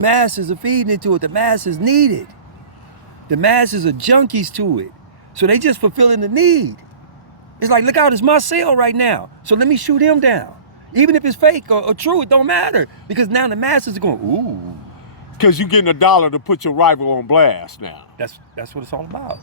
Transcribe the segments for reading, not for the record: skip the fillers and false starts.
Masses are feeding into it. The masses need it. The masses are junkies to it. So they just fulfilling the need. It's like, look out, it's my cell right now. So let me shoot him down. Even if it's fake or true, it don't matter. Because now the masses are going, ooh. Because you're getting $1 to put your rival on blast now. That's what it's all about.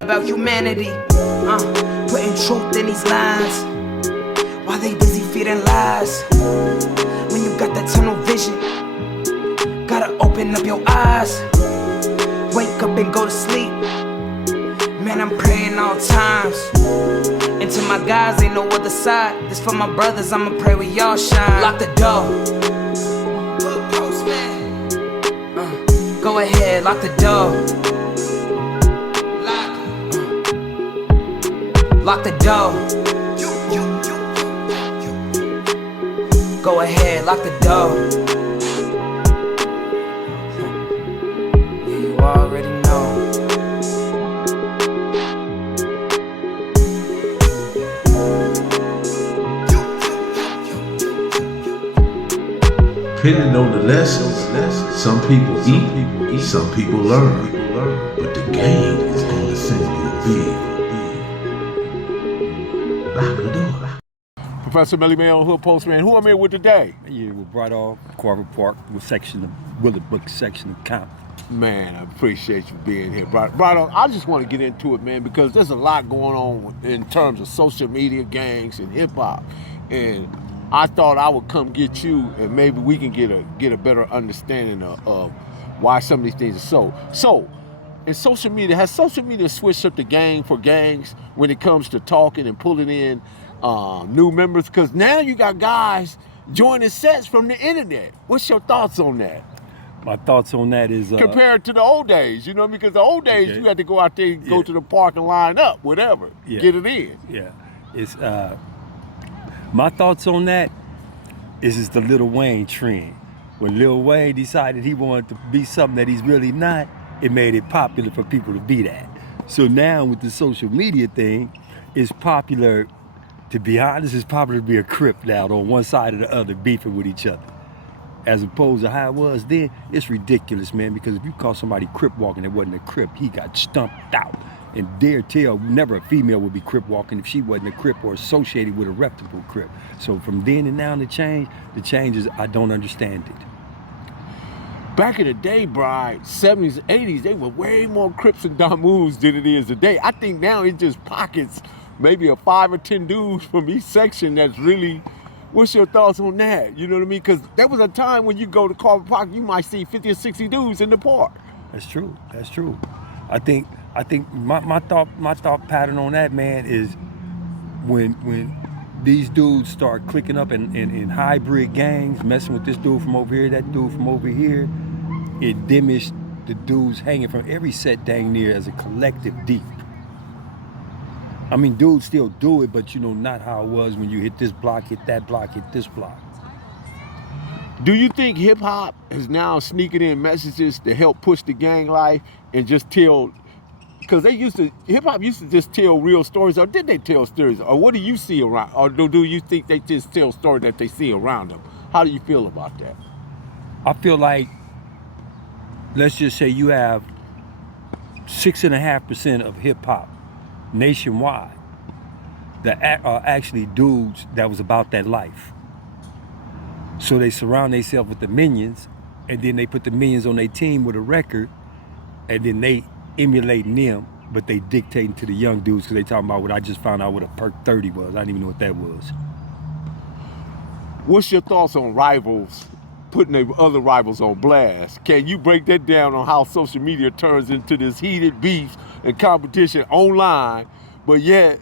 About humanity, putting truth in these lines while they busy feeding lies. When you got that tunnel vision, gotta open up your eyes. Wake up and go to sleep. Man, I'm praying all times. And to my guys, ain't no other side. This for my brothers, I'ma pray we all shine. Lock the door. Go ahead, lock the door. Lock the door. Go ahead, lock the door. Yeah, you already know. Depending on the lessons, some people eat, some people learn. But the game is going to send you a big. Professor Melly Mail, Dahoodpostman. Who I'm here with today? Yeah, with Brydog, Carver Park, with section of Willowbrook section of Compton. Man, I appreciate you being here, Brydog. I just want to get into it, man, because there's a lot going on in terms of social media gangs and hip hop, and I thought I would come get you, and maybe we can get a better understanding of why some of these things are so. In social media, has social media switched up the game for gangs when it comes to talking and pulling in new members? Because now you got guys joining sets from the internet. What's your thoughts on that? My thoughts on that is... compared to the old days, you know, because the old days you had to go out there and go to the park and line up, whatever, get it in. Yeah, it's... my thoughts on that is the Lil Wayne trend. When Lil Wayne decided he wanted to be something that he's really not, it made it popular for people to be that. So now with the social media thing, it's popular, to be honest, it's popular to be a Crip now on one side or the other beefing with each other. As opposed to how it was then, it's ridiculous, man, because if you call somebody Crip walking that wasn't a Crip, he got stumped out. And dare tell, never a female would be Crip walking if she wasn't a Crip or associated with a reputable Crip. So from then and now the change is, I don't understand it. Back in the day, Bride, 70s, 80s, they were way more Crips and Dahoos than it is today. I think now it just pockets maybe a 5 or 10 dudes from each section that's really, what's your thoughts on that? You know what I mean? Because there was a time when you go to Carver Park, you might see 50 or 60 dudes in the park. That's true, that's true. I think my thought pattern on that, man, is when these dudes start clicking up in hybrid gangs, messing with this dude from over here, that dude from over here, it diminished the dudes hanging from every set dang near as a collective deep. I mean, dudes still do it, but you know, not how it was when you hit this block, hit that block, hit this block. Do you think hip hop is now sneaking in messages to help push the gang life and just tell, because hip hop used to just tell real stories, or did they tell stories? Or what do you see around, or do you think they just tell stories that they see around them? How do you feel about that? I feel like, let's just say you have 6.5% of hip hop nationwide that are actually dudes that was about that life. So they surround themselves with the minions, and then they put the minions on their team with a record, and then they emulating them, but they dictating to the young dudes because they talking about what I just found out what a Perk 30 was. I didn't even know what that was. What's your thoughts on rivals putting their other rivals on blast. Can you break that down on how social media turns into this heated beef and competition online, but yet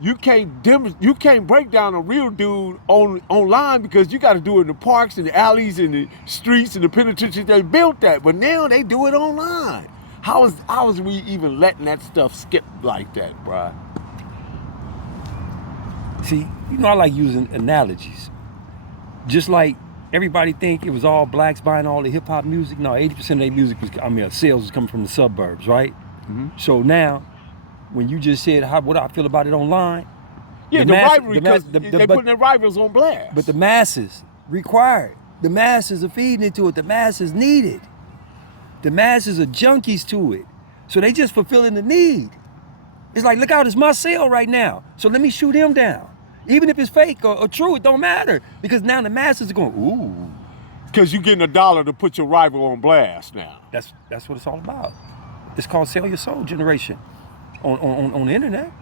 you can't break down a real dude online because you got to do it in the parks and the alleys and the streets and the penitentiaries. They built that, but now they do it online. How is we even letting that stuff skip like that, bro? See, you know I like using analogies. Just like everybody think it was all blacks buying all the hip hop music. No, 80% of their music sales was coming from the suburbs, right? Mm-hmm. So now, when you just said what I feel about it online, yeah, the rivalry, because they putting their rivals on blast. But the masses require it. The masses are feeding into it. The masses need it. The masses are junkies to it. So they just fulfilling the need. It's like, look out, it's my sale right now. So let me shoot him down. Even if it's fake or true, it don't matter. Because now the masses are going, ooh. Because you're getting $1 to put your rival on blast now. That's what it's all about. It's called sell your soul generation on the internet.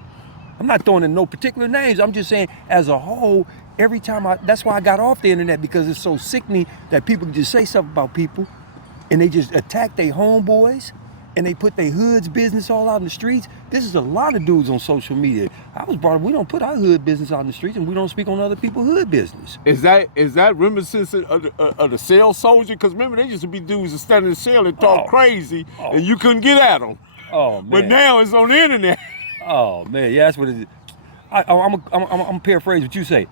I'm not throwing in no particular names. I'm just saying as a whole, every time that's why I got off the internet, because it's so sickening that people can just say something about people and they just attack their homeboys and they put their hood's business all out in the streets. This is a lot of dudes on social media. I was brought up, we don't put our hood business out in the streets and we don't speak on other people's hood business. Is that reminiscent of the cell soldier? Because remember, they used to be dudes that stand in the cell and talk crazy and you couldn't get at them. Oh, man. But now it's on the internet. Oh, man, yeah, that's what it is. I'm gonna paraphrase what you say.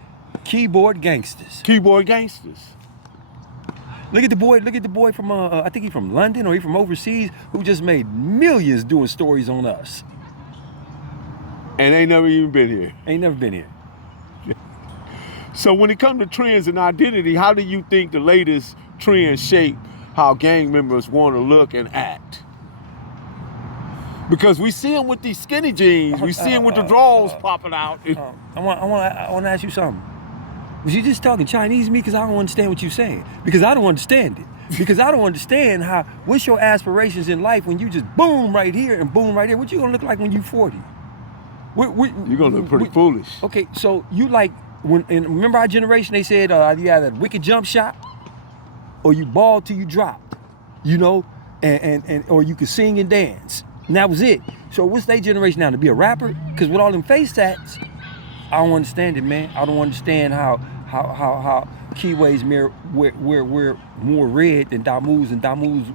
Keyboard gangsters. Keyboard gangsters. Look at the boy from I think he's from London or he's from overseas, who just made millions doing stories on us. And ain't never even been here. Ain't never been here. So when it comes to trends and identity, how do you think the latest trends shape how gang members want to look and act? Because we see them with these skinny jeans, we see them with the drawers popping out. I want to ask you something. Was you just talking Chinese to me? Because I don't understand what you're saying. Because I don't understand it. Because I don't understand what's your aspirations in life when you just boom right here and boom right here. What you gonna look like when you 40? You're gonna look pretty foolish. Okay, so you like, remember our generation, they said you had a wicked jump shot or you ball till you dropped, you know, and or you could sing and dance. And that was it. So what's their generation now, to be a rapper? Because with all them face tats, I don't understand it, man. I don't understand how Keyways wear more red than Damus, and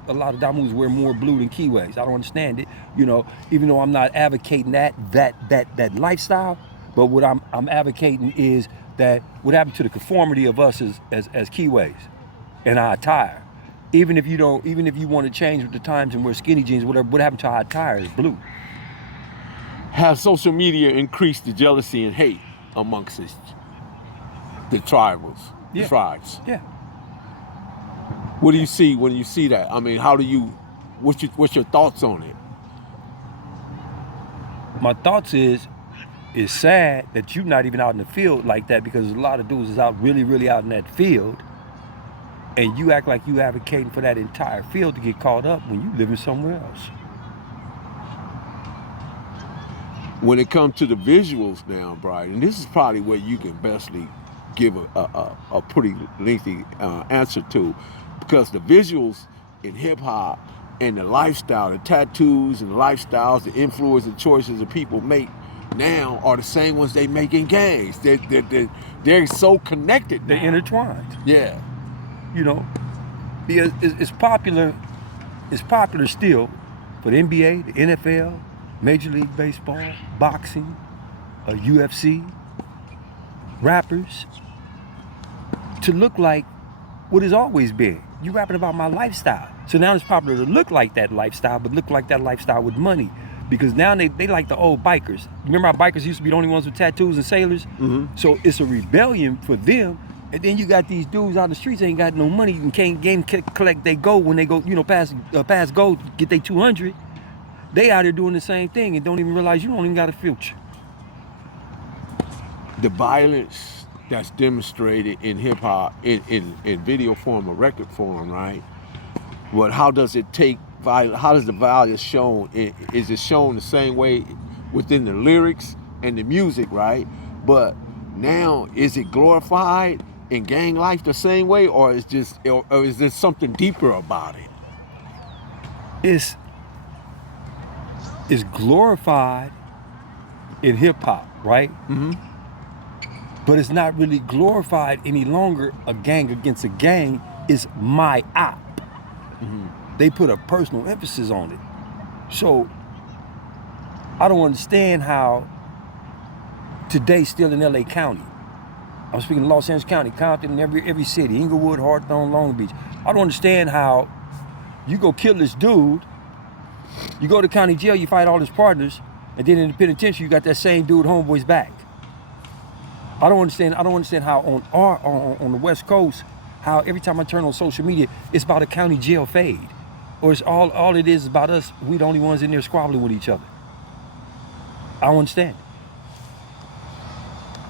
a lot of Damus wear more blue than Keyways. I don't understand it, you know, even though I'm not advocating that lifestyle, but what I'm advocating is that what happened to the conformity of us as Keyways and our attire. Even if you want to change with the times and wear skinny jeans, whatever, what happened to our attire is blue. Has social media increased the jealousy and hate amongst the tribes? Yeah. Tribes. Yeah. What do you see when you see that? I mean, what's your thoughts on it? My thoughts is it's sad that you're not even out in the field like that, because a lot of dudes is out really out in that field, and you act like you advocating for that entire field to get caught up when you living somewhere else. When it comes to the visuals now, Brian, and this is probably where you can bestly give a pretty lengthy answer to, because the visuals in hip-hop and the lifestyle, the tattoos and the lifestyles, the influence and choices that people make now are the same ones they make in gangs. They're so connected now. They're intertwined. Yeah. You know, because it's popular still for the NBA, the NFL, Major League Baseball, boxing, UFC, rappers, to look like what has always been. You rapping about my lifestyle. So now it's popular to look like that lifestyle, but look like that lifestyle with money. Because now they like the old bikers. Remember how bikers used to be the only ones with tattoos and sailors? Mm-hmm. So it's a rebellion for them. And then you got these dudes out the streets ain't got no money and can't collect they gold when they go, you know, pass gold, get they 200. They out here doing the same thing and don't even realize you don't even got a future. The violence that's demonstrated in hip hop, in video form or record form, right? But how does it take violence? How does the violence shown? Is it shown the same way within the lyrics and the music, right? But now, is it glorified in gang life the same way, or is there something deeper about it? It's glorified in hip hop, right? Mm-hmm. But it's not really glorified any longer. A gang against a gang is my op. Mm-hmm. They put a personal emphasis on it. So I don't understand how today still in LA County. I'm speaking of Los Angeles County, Compton, and every city, Inglewood, Hawthorne, Long Beach. I don't understand how you go kill this dude, you go to county jail, you fight all his partners, and then in the penitentiary you got that same dude homeboy's back. I don't understand how on the West Coast, how every time I turn on social media, it's about a county jail fade. Or it's all it is about us, we the only ones in there squabbling with each other. I don't understand.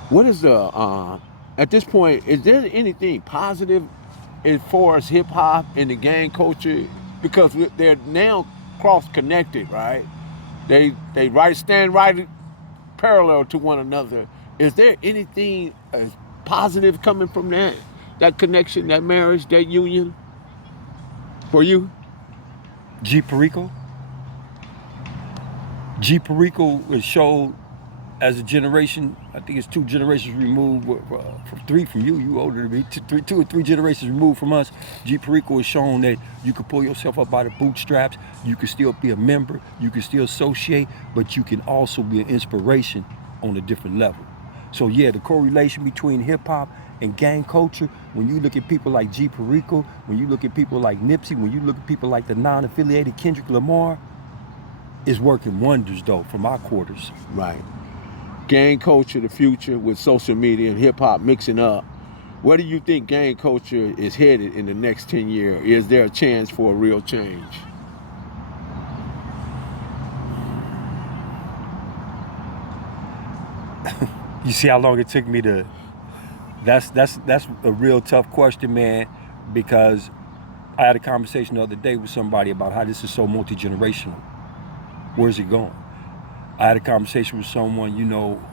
What is at this point, is there anything positive as far as hip hop and the gang culture? Because they're now cross-connected, right? They stand right parallel to one another. Is there anything positive coming from that connection, that marriage, that union for you? G Perico was showed as a generation. I think it's 2 generations removed, from 3 from you. You older than me. 2 or 3 generations removed from us. G Perico has shown that you can pull yourself up by the bootstraps. You can still be a member. You can still associate, but you can also be an inspiration on a different level. So yeah, the correlation between hip hop and gang culture, when you look at people like G Perico, when you look at people like Nipsey, when you look at people like the non-affiliated Kendrick Lamar, is working wonders though from our quarters. Right. Gang culture, the future with social media and hip hop mixing up. Where do you think gang culture is headed in the next 10 years? Is there a chance for a real change? You see how long it took me to. That's a real tough question, man, because I had a conversation the other day with somebody about how this is so multi-generational. Where's it going? I had a conversation with someone,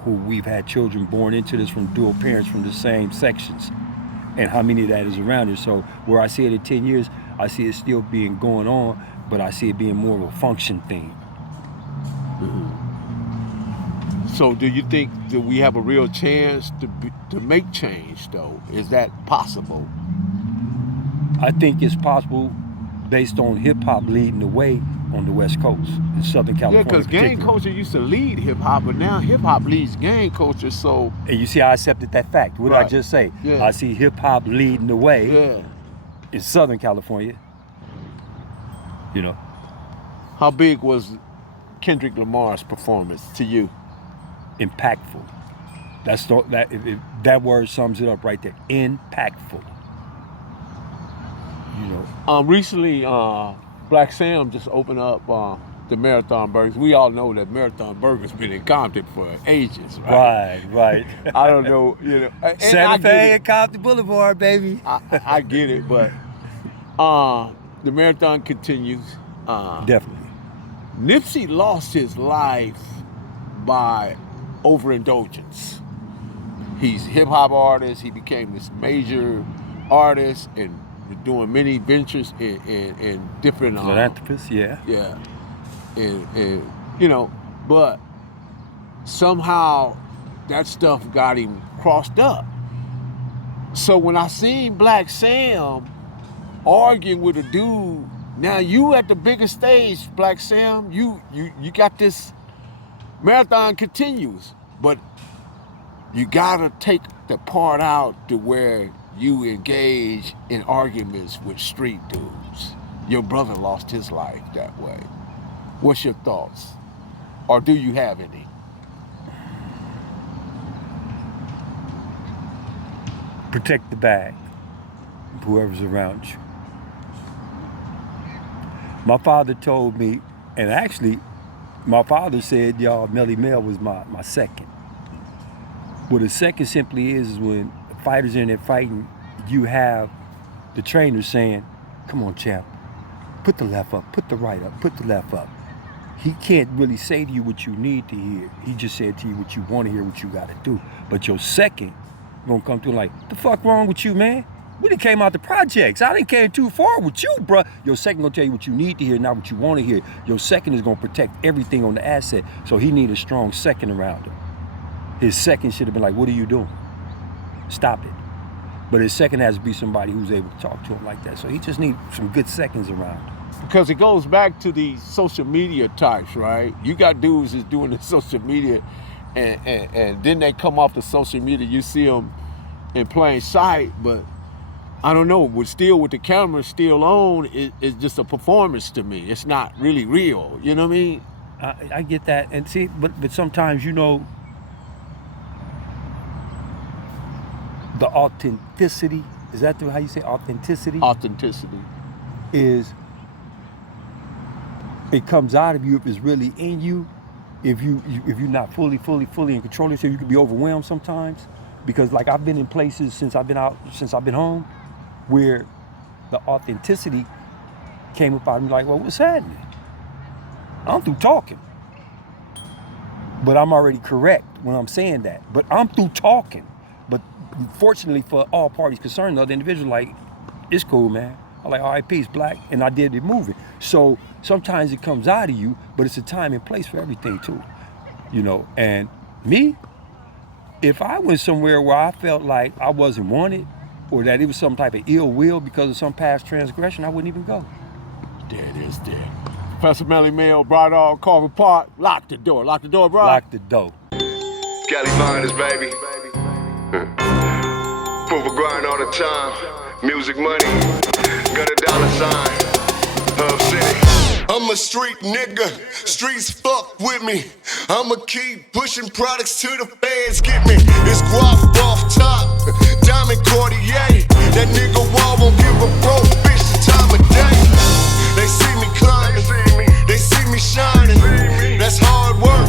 who we've had children born into this from dual parents from the same sections, and how many of that is around it. So where I see it in 10 years, I see it still being going on, but I see it being more of a function thing. Mm-hmm. So do you think that we have a real chance to make change, though? Is that possible? I think it's possible based on hip-hop leading the way on the West Coast, in Southern California. Yeah, because gang culture used to lead hip-hop, but now hip-hop leads gang culture, so... And you see how I accepted that fact. What did I just say? Yeah. I see hip-hop leading the way in Southern California. How big was Kendrick Lamar's performance to you? Impactful. That word sums it up right there. Impactful. Recently, Black Sam just opened up the Marathon Burgers. We all know that Marathon Burgers been in Compton for ages, right? Right. I don't know, Santa Fe and Compton Boulevard, baby. I get it, but the marathon continues. Definitely. Nipsey lost his life by overindulgence. He's a hip hop artist. He became this major artist and doing many ventures in different philanthropists, yeah, and but somehow that stuff got him crossed up. So when I seen Black Sam arguing with a dude, now you at the biggest stage, Black Sam, you got this marathon continues, but you gotta take the part out to where you engage in arguments with street dudes. Your brother lost his life that way. What's your thoughts? Or do you have any? Protect the bag, whoever's around you. My father told me, and actually, my father said, Melly Mel was my second. What a second simply is when fighters in there fighting, you have the trainer saying, come on, champ, put the left up, put the right up, put the left up. He can't really say to you what you need to hear. He just said to you what you want to hear, what you got to do. But your second gonna come through like, the fuck wrong with you, man? We done came out the projects. I didn't came too far with you, bruh. Your second gonna tell you what you need to hear, not what you want to hear. Your second is gonna protect everything on the asset. So he need a strong second around him. His second should have been like, what are you doing? Stop it. But his second has to be somebody who's able to talk to him like that. So he just needs some good seconds around him. Because it goes back to these social media types, right? You got dudes that's doing the social media, and then they come off the social media, you see them in plain sight, but I don't know, with the camera still on, it's just a performance to me. It's not really real, you know what I mean? I get that, and see, but sometimes, you know, the authenticity, is that how you say authenticity? Authenticity. Is, it comes out of you if it's really in you, if you're not fully in control, so you can be overwhelmed sometimes. Because like I've been in places since I've been home, where the authenticity came up out of me like, well, what's happening? I'm through talking. But I'm already correct when I'm saying that. But I'm through talking. But fortunately for all parties concerned, the other individual like, it's cool, man. I'm like, all right, peace, black, and I did the moving. So sometimes it comes out of you, but it's a time and place for everything too, you know. And me, if I went somewhere where I felt like I wasn't wanted, or that it was some type of ill will because of some past transgression, I wouldn't even go. There it is, there. Professor Melly Mail, Brydog, Carver Park, lock the door, bro. Lock the door. Cali Minders, baby. Proof of grind all the time. Music money, got a dollar sign. Hub City. I'm a street nigga, streets fuck with me. I'ma keep pushing products till the fans get me. It's guap off top, diamond Cartier. That nigga wall won't give a broke bitch the time of day. They see me climbing, they see me shining. That's hard work,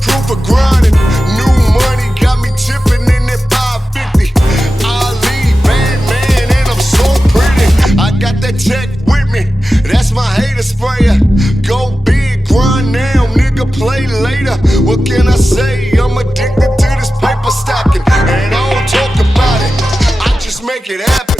proof of grinding. New money got me tipping in that 550. Ali, bad man, and I'm so pretty. I got that check with me, that's my hater sprayer. Go big, grind now, nigga, play later. What can I say? I'm addicted to this paper stacking, and I don't talk about it, I just make it happen.